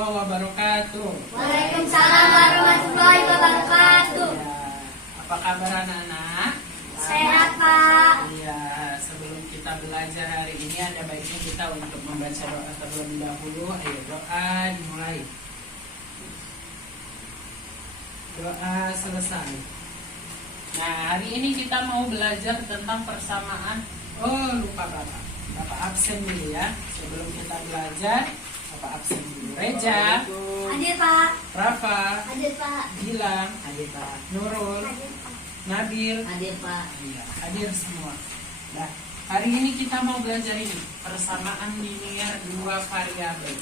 warahmatullahi wabarakatuh. Waalaikumsalam warahmatullahi wabarakatuh. Ya, apa kabar anak-anak? Sehat, Pak. Iya, sebelum kita belajar hari ini ada baiknya kita untuk membaca doa terlebih dahulu. Ayo doa dimulai. Doa selesai. Nah, hari ini kita mau belajar tentang persamaan. Oh, lupa Bapak. Bapak absen dulu ya. Sebelum kita belajar, Bapak absen dulu. Reja, Hadir, Pak. Rafa, Hadir, Pak. Gilang, Hadir Pak. Nurul, Hadir, Pak. Nabil, Hadir Pak. iya, hadir semua. Nah, hari ini kita mau belajar ini persamaan linear dua variabel.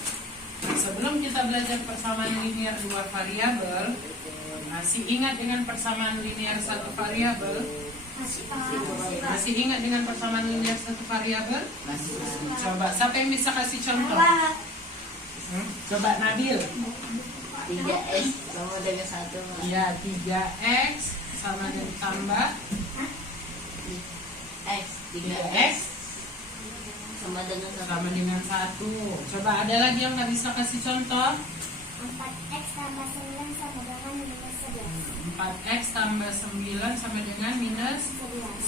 Sebelum kita belajar persamaan linear dua variabel, masih ingat dengan persamaan linear satu variabel? Masih, Pak. Masih, Pak. Masih ingat dengan persamaan linear satu variabel? Masih Pak. Coba, siapa yang bisa kasih contoh? Pak. Coba Nabil. 3x sama dengan 1 Pak. Iya, 3x sama dengan tambah X 3x 3x sama dengan 1. sama dengan 1. Coba ada lagi yang nggak bisa kasih contoh? 4x tambah 9 sama dengan minus 11. 4x tambah 9 sama dengan minus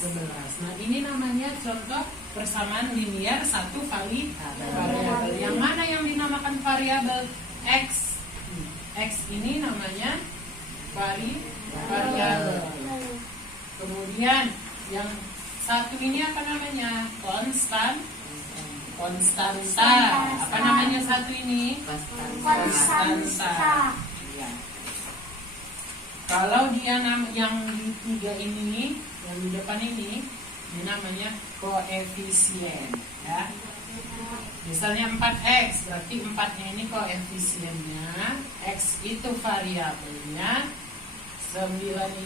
11. Nah, ini namanya contoh persamaan linear satu variabel. Yang mana yang dinamakan variabel? X. X ini namanya variabel. Kemudian yang satu ini apa namanya? Konstanta. Apa namanya satu ini? Konstanta. Iya. Kalau dia yang di tiga ini, yang di depan ini namanya koefisien, ya. Misalnya 4x, berarti 4-nya ini koefisiennya, x itu variabelnya, 9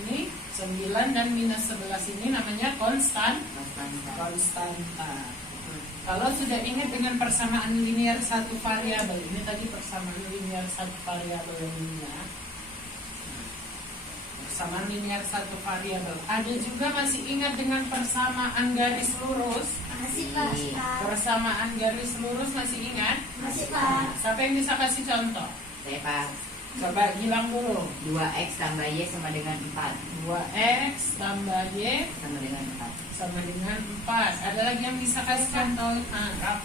ini, 9 dan minus 11 ini namanya konstanta. Kalau sudah ingat dengan persamaan linear satu variabel, ini tadi persamaan linear satu variabel ini ya. Persamaan linear satu variabel. Ada juga masih ingat dengan persamaan garis lurus? Masih, Pak. Persamaan garis lurus masih ingat? Masih, Pak. Siapa yang bisa kasih contoh? Saya Pak. Coba Gilang dulu. 2x tambah y sama dengan 4. 2x tambah y Sama dengan 4. sama dengan 4. Ada lagi yang bisa kasih contoh?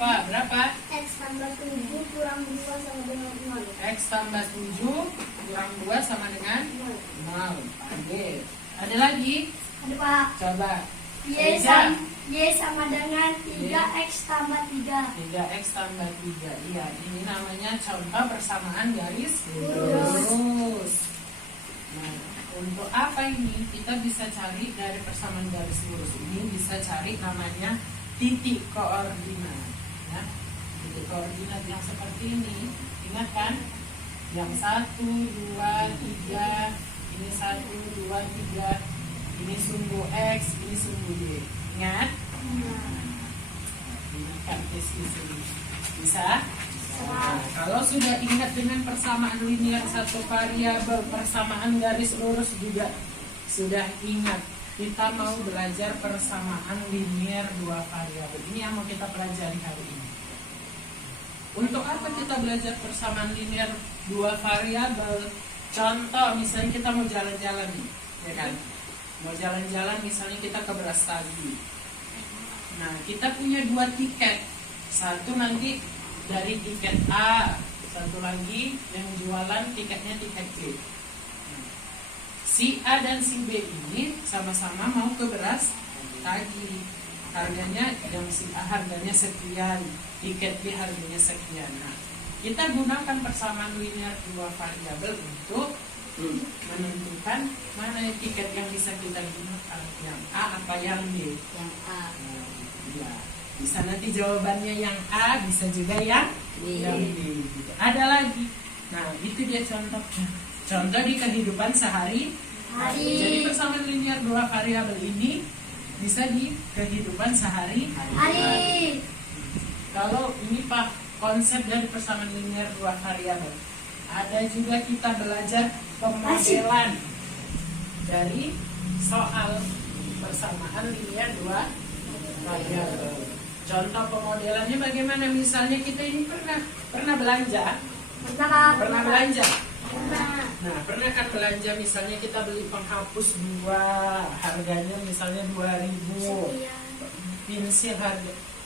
Berapa? X tambah 7 kurang 2 sama dengan 0. X tambah 7 kurang 2 sama dengan 0. 0. Panggil. Ada lagi? Ada, Pak. Coba. Y sama dengan 3x tambah 3. 3x tambah 3. Iya, ini namanya contoh persamaan garis lurus. Nah, untuk apa ini? Kita bisa cari dari persamaan garis lurus ini, bisa cari namanya titik koordinat. Ya. Titik koordinat yang seperti ini. Ingat kan? Yang 1, 2, 3. Ini 1, 2, 3. Ini sumbu X, ini sumbu Y. Ingat? Ingatkan di sini. Bisa? Nah, kalau sudah ingat dengan persamaan linear satu variabel, persamaan garis lurus juga sudah ingat. Kita mau belajar persamaan linear dua variabel. Ini yang mau kita pelajari hari ini. Untuk apa kita belajar persamaan linear dua variabel? Contoh, misalnya kita mau jalan-jalan nih, ya kan? Mau jalan-jalan, misalnya kita ke Brastagi. Nah, kita punya 2 tiket. Satu nanti dari tiket A, satu lagi yang jualan tiketnya tiket B. Si A dan si B ini sama-sama mau ke Brastagi. Harganya yang si A harganya sekian, tiket B harganya sekian. Nah, kita gunakan persamaan linear dua variabel untuk menentukan mana tiket yang bisa kita gunakan, yang A apa yang B. Yang A. Ya, bisa nanti jawabannya yang A, bisa juga yang B. B. Gitu. Ada lagi. Nah, itu dia contohnya. Contoh di kehidupan sehari. Jadi persamaan linear dua variabel ini bisa di kehidupan sehari. Hari. Kalau ini Pak, konsep dari persamaan linear dua variabel. Ada juga kita belajar pemodelan dari soal persamaan linear dua variabel. Contoh pemodelannya bagaimana? Misalnya kita ini pernah belanja Pernah belanja? Pernah. Nah, pernah kan belanja misalnya kita beli penghapus 2, harganya misalnya 2.000. Pensil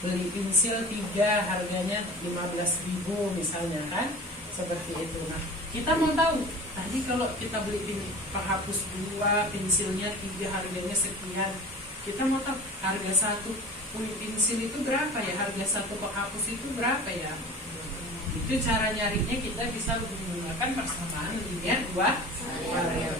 beli pensil 3, harganya 15.000 misalnya kan? Seperti itu. Nah, kita mau tahu tadi kalau kita beli penghapus 2, pensilnya 3, harganya sekian. Kita mau tahu harga satu pensil itu berapa ya? Harga satu penghapus itu berapa ya? Itu cara nyarinya kita bisa menggunakan persamaan linear 2 variabel.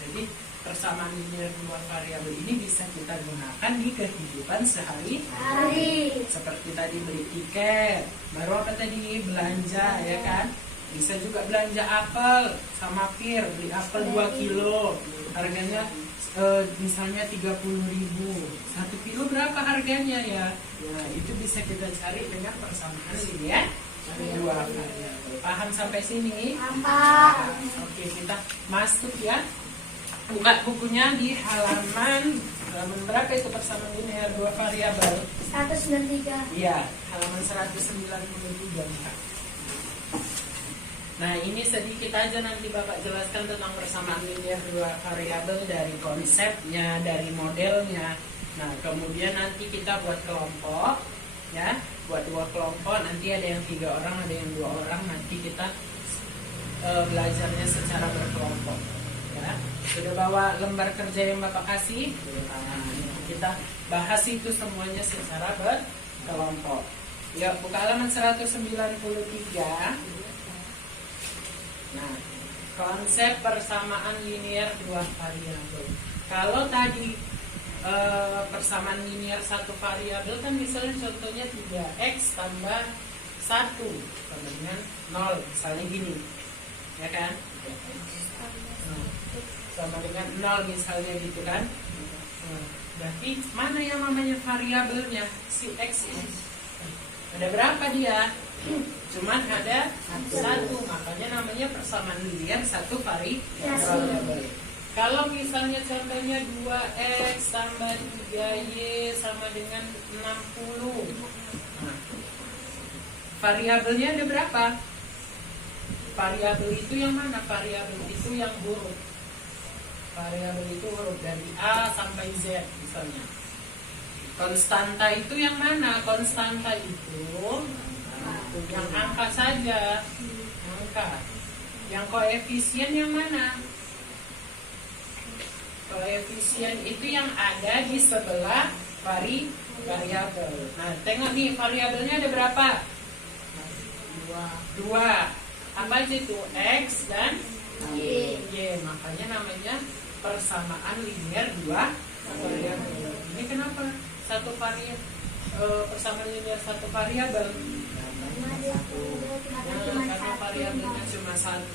Jadi persamaan linear 2 variabel ini bisa kita gunakan di kehidupan sehari-hari. Seperti tadi beli tiket, baru apa tadi belanja ya kan? Bisa juga belanja apel sama pir, beli apel 2 kilo, harganya misalnya 30.000. 1 kilo berapa harganya ya? Nah, itu bisa kita cari dengan persamaan linear 2 variabel. Paham sampai sini? Paham. Oke, kita masuk ya. Buka bukunya di halaman berapa itu persamaan linear 2 variabel? 193. Iya, halaman 193. Nah, ini sedikit aja nanti Bapak jelaskan tentang persamaan linear 2 variabel dari konsepnya, dari modelnya. Nah, kemudian nanti kita buat kelompok ya, buat 2 kelompok, nanti ada yang 3 orang, ada yang 2 orang, nanti kita belajarnya secara berkelompok ya. Sudah bawa lembar kerja yang Bapak kasih? Nah, kita bahas itu semuanya secara berkelompok. Ya, buka halaman 193. Nah, konsep persamaan linear 2 variabel. Kalau tadi persamaan linear 1 variabel kan misalnya contohnya 3x tambah 1 sama dengan 0, misalnya gini ya kan, sama dengan 0 misalnya gitu kan. Berarti mana yang namanya variabelnya si x ini? Ada berapa dia? Cuman ada 1, makanya namanya persamaan linear 1 variabel. Kalau misalnya contohnya 2x tambah 3y sama dengan 60. Nah, variabelnya ada berapa? Variabel itu yang mana? Variabel itu yang huruf. Variabel itu huruf dari A sampai Z misalnya. Konstanta itu yang mana? Konstanta itu yang angka saja. Angka. Yang koefisien yang mana? Koefisien itu yang ada di sebelah variabel. Nah, tengok nih variabelnya ada berapa? 2. Apa aja itu? X dan Y. Makanya namanya persamaan linear 2 variabel. Ini kenapa? Satu persamaan linear 1 variabel. Karena variabelnya cuma 1.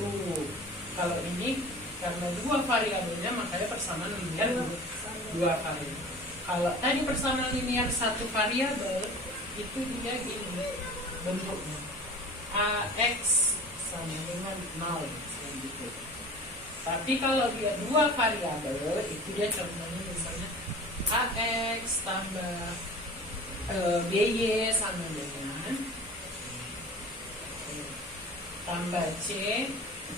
Kalau ini karena 2 variabelnya makanya persamaan linear 2 variabel. Kalau tadi persamaan linear 1 variabel itu dia gini bentuknya. AX sama dengan 0 gitu. Tapi kalau dia 2 variabel itu dia contohnya misalnya AX tambah BY sama dengan tambah C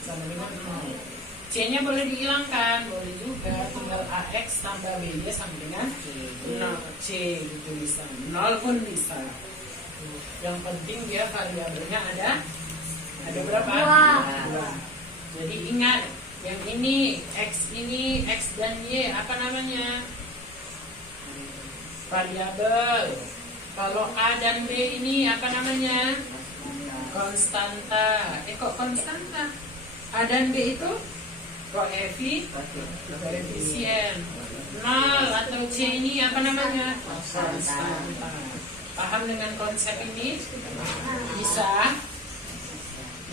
sama dengan 0. C-nya boleh dihilangkan, boleh juga tinggal AX tambah BY sama dengan 0 C gitu bisa. 0 pun bisa. Yang penting dia variabelnya ada berapa? 2. Jadi ingat, yang ini X dan Y apa namanya? Variabel. Kalau A dan B ini apa namanya? Konstanta. Kok konstanta? A dan B itu koefisien. 0 atau C ini apa namanya? Konstanta. Paham dengan konsep ini? Bisa?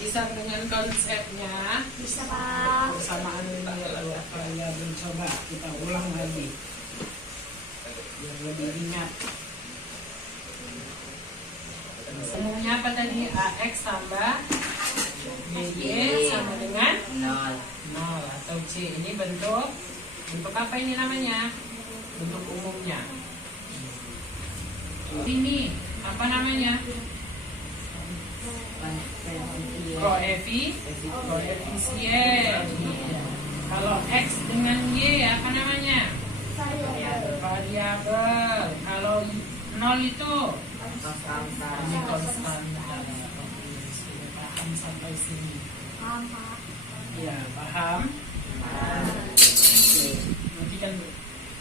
Bisa dengan konsepnya? Bisa, Pak. Persamaan linear 2 variabel. Coba kita ulang lagi biar lebih ingat. Umumnya apa tadi? AX tambah BY sama dengan 0 atau C. Ini bentuk apa ini namanya? Bentuk umumnya. Ini apa namanya? koefisien. Kalau X dengan Y apa namanya? Variabel. Kalau 0 itu ini konstan. Paham sampai sini? Ya, paham? Oke, nanti kan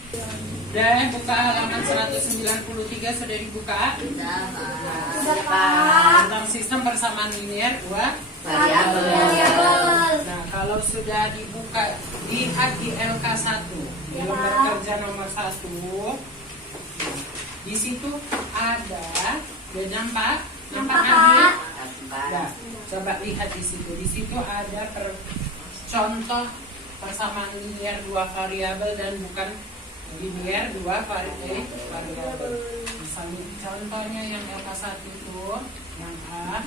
udah buka halaman 193 sudah dibuka? Tentang sistem persamaan linear dua variabel. Nah, kalau sudah dibuka, lihat di LK1, di lembar kerja nomor 1. Di situ ada, udah nampak? Nampak? Nah, coba lihat di situ. Di situ ada contoh persamaan linear dua variabel dan bukan linear dua variabel. Misalnya contohnya yang LK1 itu, yang A,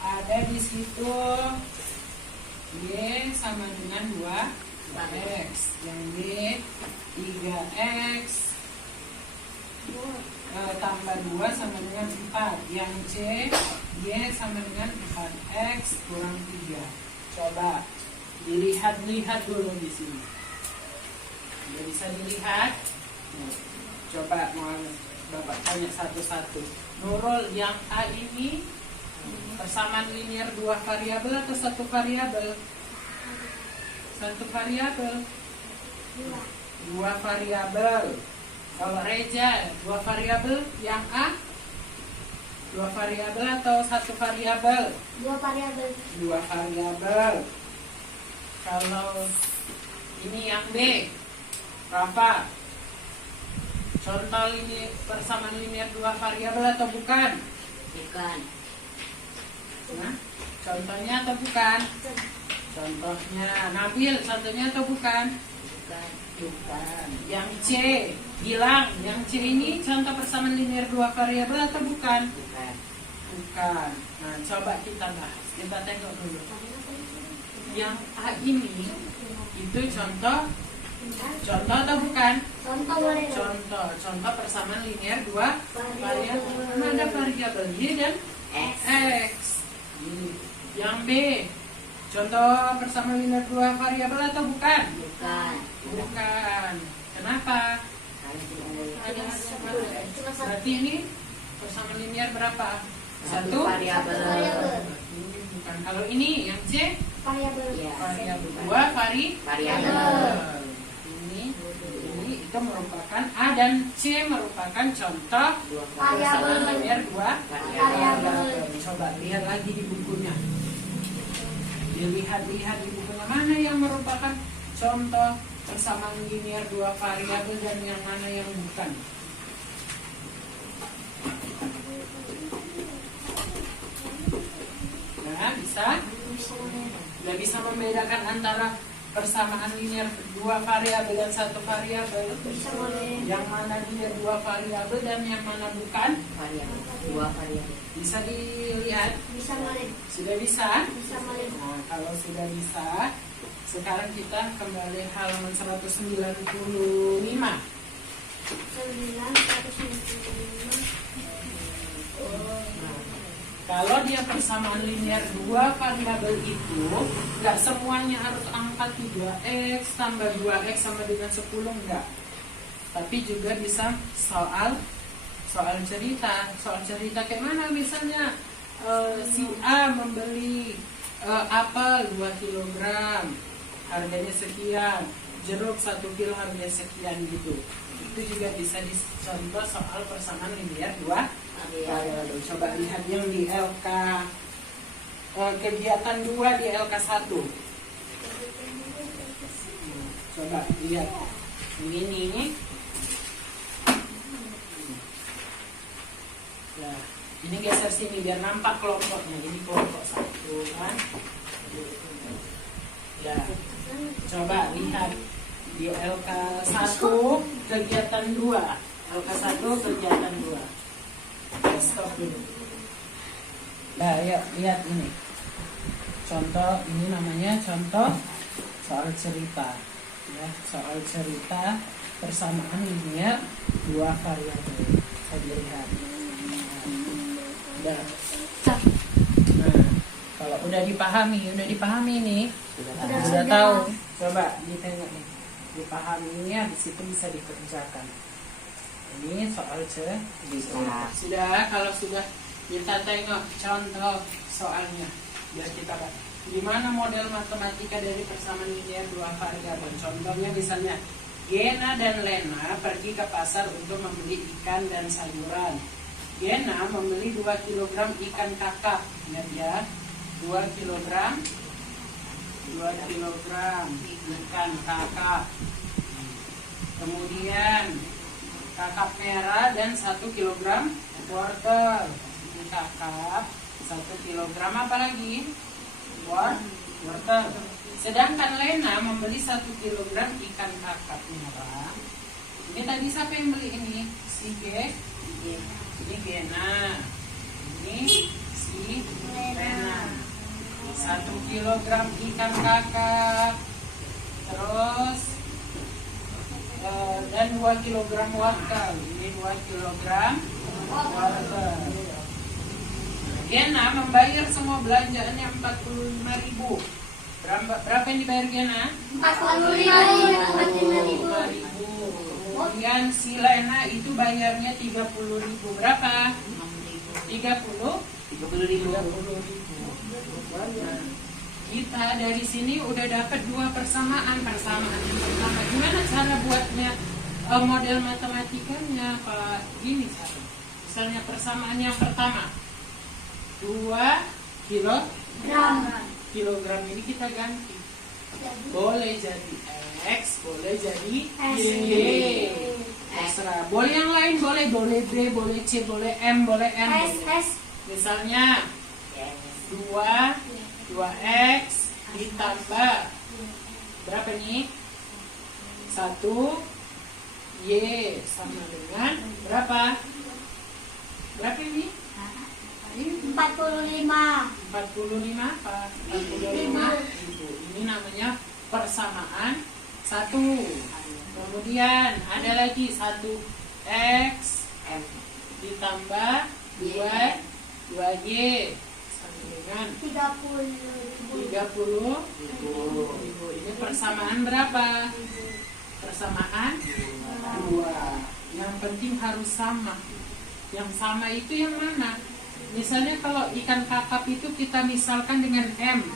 ada di situ Y sama dengan 2X, yang B 3X tambah 2 sama dengan 4, yang C Y sama dengan 4X kurang 3. Coba dilihat-lihat dulu di sini. Tidak bisa dilihat. Coba mau Bapak tanya satu-satu. Nurul, yang A ini persamaan linear dua variabel atau satu variabel? Satu variabel. Dua variabel. Kalau Reja, dua variabel. Yang A dua variabel atau satu variabel? Dua variabel. Dua variabel. Kalau ini yang B, Rafa, contoh ini persamaan linear dua variabel atau bukan? Bukan. Nah, contohnya atau bukan? Contohnya. Nabil, contohnya atau bukan? Bukan. Bukan. Yang C, Gilang, yang C ini contoh persamaan linear dua variabel atau bukan? Bukan. Bukan. Nah, coba kita bahas. Kita tengok dulu. Yang A ini itu contoh atau bukan? Contoh persamaan linear dua variabel. Ada variabel Y dan X. Yang B, contoh persamaan linear dua variabel atau bukan? Bukan. Bukan. Kenapa? Berarti ini persamaan linear berapa? Satu variabel. Bukan. Kalau ini yang C Variabel. variabel, dua variabel. Ini itu merupakan A dan C merupakan contoh persamaan linear dua variabel. Coba lihat lagi di bukunya. Dilihat-lihat di bukunya mana yang merupakan contoh persamaan linear dua variabel dan yang mana yang bukan. Nah, bisa? Tidak bisa membedakan antara persamaan linear dua variabel dan satu variabel. Yang mana linear dua variabel dan yang mana bukan? Dua variabel. Bisa dilihat? Bisa boleh. Sudah bisa? Bisa boleh. Nah, kalau sudah bisa, sekarang kita kembali halaman 195. 195. Kalau dia persamaan linear dua variabel itu, nggak semuanya harus angka 3x tambah 2x sama dengan 10, enggak. Tapi juga bisa soal cerita. Soal cerita kayak mana? Misalnya si A membeli apel 2 kg, harganya sekian, jeruk 1 kilo harganya sekian gitu. Itu juga bisa dicontoh soal persamaan linear dua variabel. Coba lihat yang di LK kegiatan 2 di LK1. Coba lihat ini. Ya, ini geser sini biar nampak kelompoknya. Ini kelompok 1 kan. Ya, coba lihat di LK1 kegiatan 2. LK1 kegiatan 2. Stop dulu. Nah, yuk lihat ini. Contoh ini namanya contoh soal cerita. Ya, soal cerita persamaan linear dua variabel. Bisa dilihat. Nah, Udah dipahami nih. Udah sudah. tahu. Coba ditengok nih. Dipahami, habis itu bisa dikerjakan. Ini soal sudah. Kalau sudah kita tengok contoh soalnya. Biar kita gimana model matematika dari persamaan linear dua variabel. Contohnya misalnya Gena dan Lena pergi ke pasar untuk membeli ikan dan sayuran. Gena membeli 2 kg ikan kakap. Ingat ya, 2 kg ikan kakap. Kemudian kakap merah dan 1 kg wortel. Ini kakap 1 kg apa lagi? Wortel. Sedangkan Lena membeli 1 kg ikan kakap merah. Ini tadi siapa yang beli ini? Si ini Gena. Ini si Lena. 1 kg ikan kakap. Terus dan 2 kg wortel. Ini 2 kg wortel. Gena membayar semua belanjaannya 45.000. Berapa yang dibayar Gena? 45.000. Kemudian si Lena itu bayarnya 30.000. Berapa? 30.000. Kita dari sini udah dapat 2 persamaan yang pertama. Gimana cara buatnya model matematikanya Pak? Gini cara. Misalnya persamaan yang pertama 2 kilogram ini kita ganti. Boleh jadi X, boleh jadi Y. Terserah. Boleh yang lain, boleh B, boleh C, boleh M, boleh N. Misalnya 2X ditambah berapa nih? 1 Y sama dengan berapa? Berapa ini? 45. 45 apa? 45. Ini namanya persamaan 1. Kemudian ada lagi 1X ditambah 2Y sama dengan 30.000. Ini persamaan berapa? Persamaan 2. Yang penting harus sama. Yang sama itu yang mana? Misalnya kalau ikan kakap itu kita misalkan dengan M.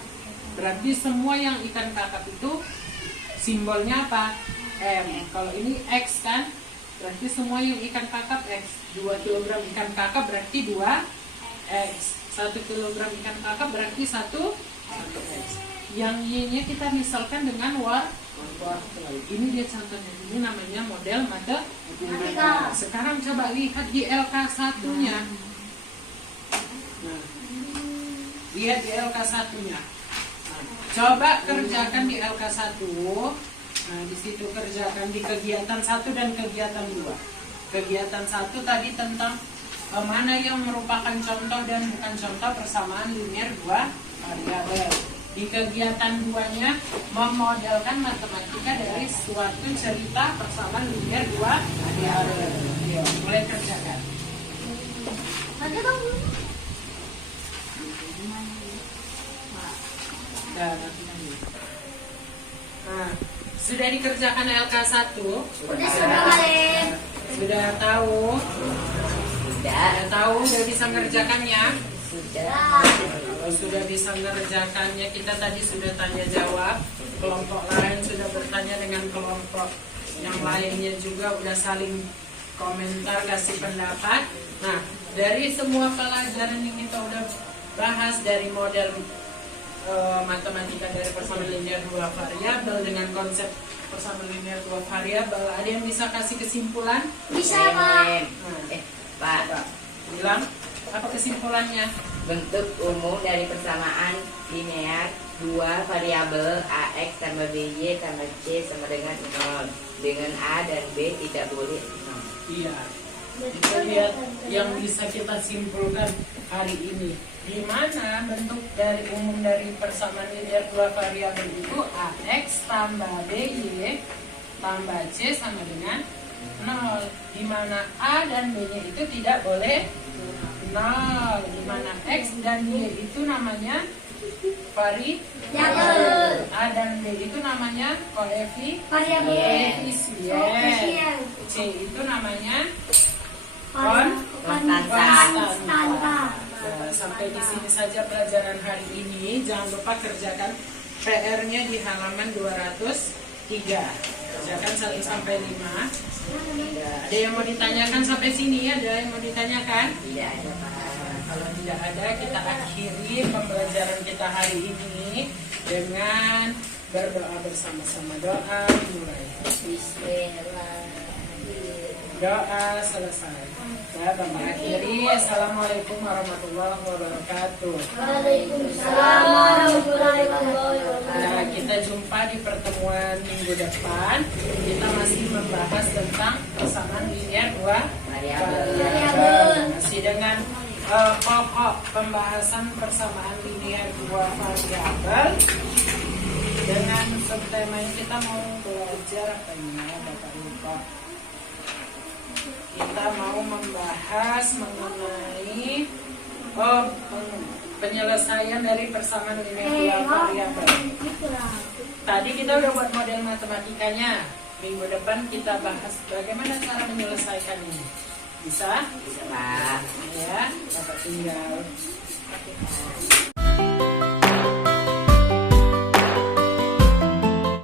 Berarti semua yang ikan kakap itu simbolnya apa? M. Kalau ini X kan? Berarti semua yang ikan kakap X. 2 kg ikan kakap berarti 2X. 1 kg ikan kakap berarti 1X. Yang Y-nya kita misalkan dengan wortel. Ini dia contohnya. Ini namanya model matematika. Sekarang coba lihat di LK1-nya. Nah, lihat di LK1-nya. Nah, coba kerjakan di LK1. Nah, di situ kerjakan di kegiatan 1 dan kegiatan 2. Kegiatan 1 tadi tentang mana yang merupakan contoh dan bukan contoh persamaan linear 2 variabel. Di kegiatan 2-nya memodelkan matematika dari suatu cerita persamaan linear 2 variabel. Mulai kerjakan. Nah, sudah dikerjakan LK1? Sudah tahu? Sudah bisa mengerjakannya? Kalau sudah bisa mengerjakannya, kita tadi sudah tanya jawab. Kelompok lain sudah bertanya dengan kelompok yang lainnya juga udah saling komentar, kasih pendapat. Nah, dari semua pelajaran yang kita udah bahas dari model matematika dari persamaan linear 2 variabel dengan konsep persamaan linear 2 variabel, ada yang bisa kasih kesimpulan? Bisa, Pak. Pak, Bilang apa kesimpulannya? bentuk umum dari persamaan linear 2 variabel AX tambah BY tambah C sama dengan 0. Dengan A dan B tidak boleh 0. Iya. Kita lihat yang bisa kita simpulkan hari ini. Di mana bentuk dari umum dari persamaan linear 2 variabel itu AX tambah BY tambah C sama dengan 0. Di mana A dan B-nya itu tidak boleh 0. Di mana X dan Y itu namanya variabel. A dan B itu namanya Variabel. koefisien. C itu namanya Konstanta. Nah, sampai di sini saja pelajaran hari ini. Jangan lupa kerjakan PR-nya di halaman 203. Kerjakan 1 sampai 5. Ada yang mau ditanyakan sampai sini? Ada yang mau ditanyakan? Tidak ada Pak. Kalau tidak ada, kita akhiri pembelajaran kita hari ini dengan berdoa bersama-sama. Doa mulai. Bismillahirrahmanirrahim. Doa selesai. Ya, kita akhiri. Assalamualaikum warahmatullahi wabarakatuh. Waalaikumsalam warahmatullahi wabarakatuh. Nah, kita jumpa di pertemuan minggu depan. Kita masih membahas tentang persamaan linear dua variabel. Masih dengan pokok pembahasan persamaan linear dua variabel. Dengan subtema yang kita mau belajar apa ini? Bapak lupa. Kita mau membahas mengenai penyelesaian dari persamaan linear dua variabel. Tadi kita udah buat model matematikanya. Minggu depan kita bahas bagaimana cara menyelesaikan ini. Bisa? Bisa Pak. Ya, Bapak tinggal.